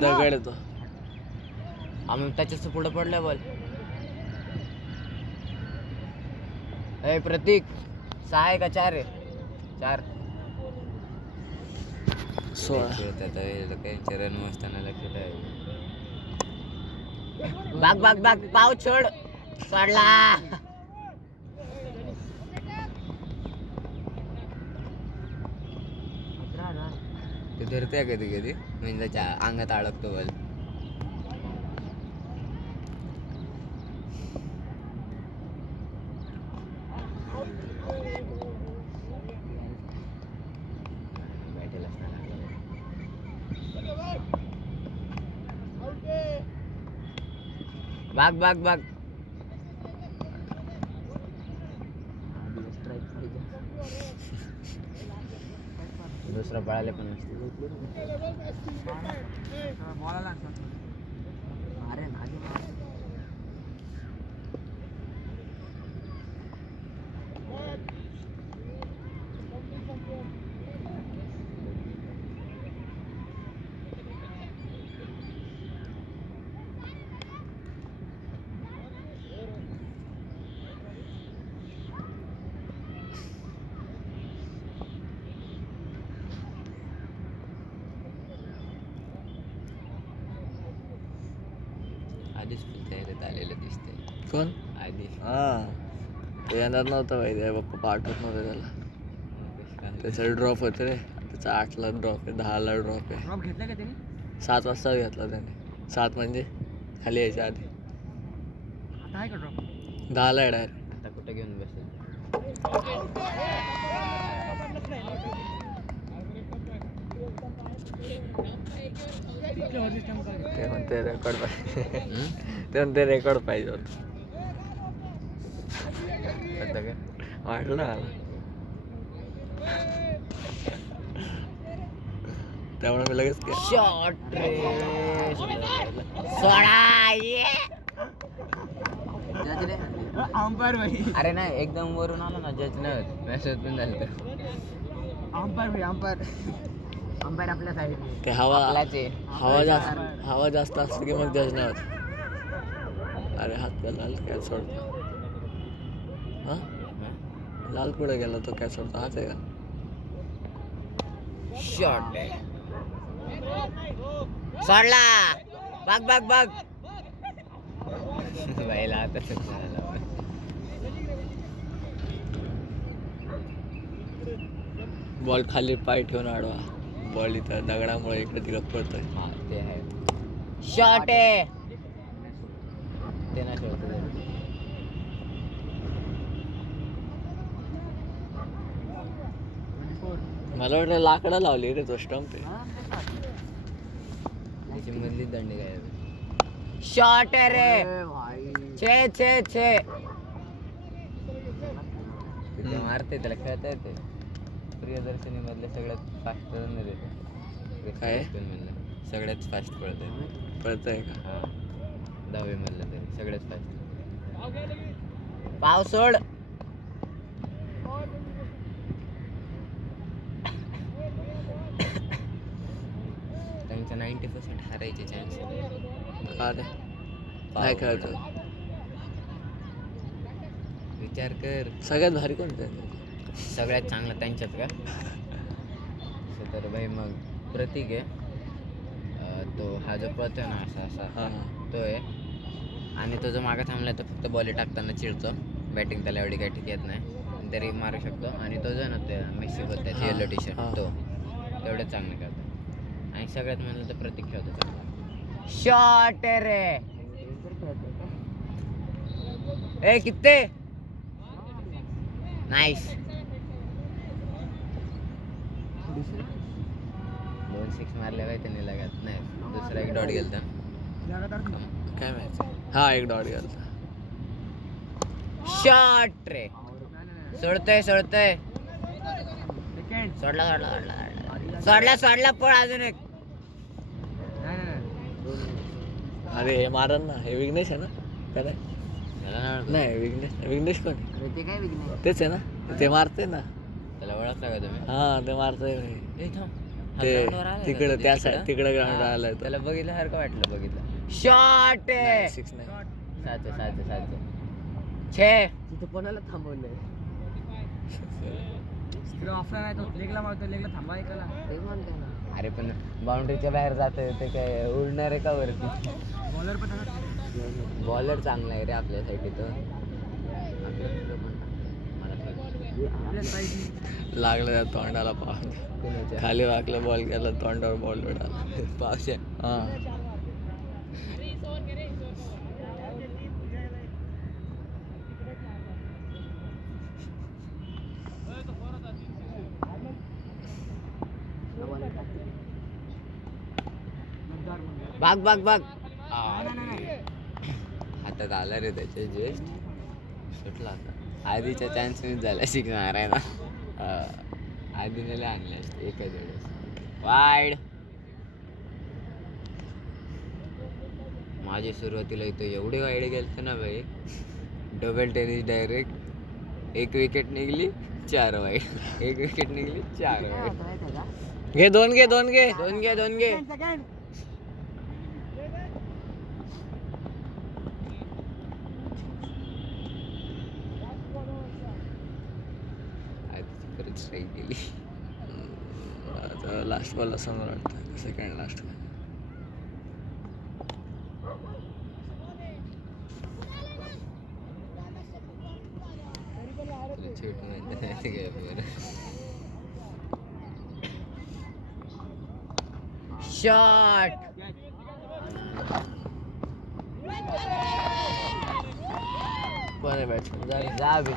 दगड येतो आम्ही त्याच्याच पुढे पडलोय बॉल. ए प्रतीक 6 आहे का 4 आहे? 4 चरण मस्ताना लक्षात आहे. बाग बाग बाग पाव छोड सोडला. ते धरते कधी कधी म्हणजे त्याच्या अंगात अडकतो बॉल. बाग बाग बाग दुसरा पळाले पण नसते. अरे आधीच तयारीत आलेलं दिसतंय. कोण आधी? तो येणार नव्हता माहिती बाप्पा पाठवत नव्हतं त्याला. त्याचा ड्रॉप होतं रे. त्याचा 8ला ड्रॉप आहे 10ला ड्रॉप आहे. ड्रॉप घेतला का त्याने? 7 वाजता घेतला त्याने. 7 म्हणजे खाली यायच्या आधी. आता आहे का ड्रॉप? 10ला आहे डायरेक्ट. आता कुठे घेऊन बसेल? ते म्हणते रेकॉर्ड पाहिजे. ते म्हणते रेकॉर्ड पाहिजे होतं. वाटलं मला त्यामुळे मी लगेच शॉट अंपायर भाई. अरे नाही एकदम वरून आलो ना जज नाही मेसेज पण झालं अंपायर भाई. अंपायर आपल्या साईड ते हवा जास्त असते की मग जज नाही होत. अरे हात लाल काय सोडतो. हा लाल पुढे गेला तो काय सोडतो. हाच आहे का? शॉट सोडला. बघ बघ बघ बाईला आता बॉल खाली पाय ठेवून आडवा. बॉल इथं दगडामुळे इकडे तिकडे पडतोय. हा ते आहे. शॉट आहे ते नाही शॉट. मला वाटलं लाकडं लावली रे तो स्टंप आहे. त्याची मधली दंडी काय शॉट आहे रे. छे छे छे तिथे मारते त्याला खेळता येते. प्रियदर्शनी मधले सगळ्यात फास्ट रन देते. काय सगळ्यात फास्ट पळतंय का? हा 10वी मधलं तरी सगळ्यात फास्ट. पाव सोड. त्यांचा 90% हारायचे चान्स. का रे काय खेळतो विचार कर. सगळ्यात भारी कोणतं? सगळ्यात चांगलं त्यांच्यात का? तर भाई मग प्रतीक आहे. तो हा जो पळतोय ना असा असा तो आहे. आणि तो जो मागं थांबलाय तो फक्त बॉल टाकताना चिडतो. बॅटिंग त्याला एवढी काही ठीक येत नाही तरी मारू शकतो. आणि तो जो ना ते मेसी बोलत आहे येलो टी शर्ट तो तेवढं चांगलं खेळतो. आणि सगळ्यात म्हणलं तर प्रतीक खेळतो चांगला. शॉट रे ए किती नाईस. 2 6 मारले पाहिजे त्यांनी लागत नाही. दुसरा 1 डॉट गेलता काय माहिती. हा 1 डॉट गेलता. शॉट रे सोडतोय सोडला पळ अजून एक. अरे हे मारन ना. हे विघ्नेश आहे ना काय त्याला नाही ओळखत. नाही विघ्नेश विघ्नेश कोण अरे ते काय विघ्नेश? तेच आहे ना ते मारते ना त्याला ओळखला का तुम्ही? हा ते मारतोय ए थांब. हा ते ground वर आलाय का तिकडं तो? त्या तिकडं? साईड तिकडं ग्राउंड हा, आलाय त्याला बघितल्यासारखं वाटलं बघितलं. शॉट आहे. 6 नाही साचे छे. तिथं कोणाला थांबवलंय? अरे पण बाउंड्रीच्या बाहेर जातोय ते काय उडणार आहे का वरती? बॉलर चांगला आहे रे आपल्यासाठी तो. लागलं त्या तोंडाला पाहून कुणाच्या? खाली वाकलं बॉल गेला तोंडावर बॉल उडाला पावशे. हा बाग बाग बाग. हातात आला रे त्याच्या जे सुटला आता. आधीच्या चान्स मिस झाला शिकणार आहे ना. आधीने आणले एका वेळेस वाईड. माझे सुरुवातीला इथं एवढे वाईड गेलते ना भाई. Double tennis direct. एक विकेट निघली 4 वाईड. एक विकेट निघली 4 वाईड. घे दोन घे दोन घे. आधीची परत स्ट्राईक गेली. आता लास्ट बॉलला समोर वाटतं सेकंड लास्ट छेट माहिती काय बरं. शॉट. कोण आहे बॅट्समन जा बे.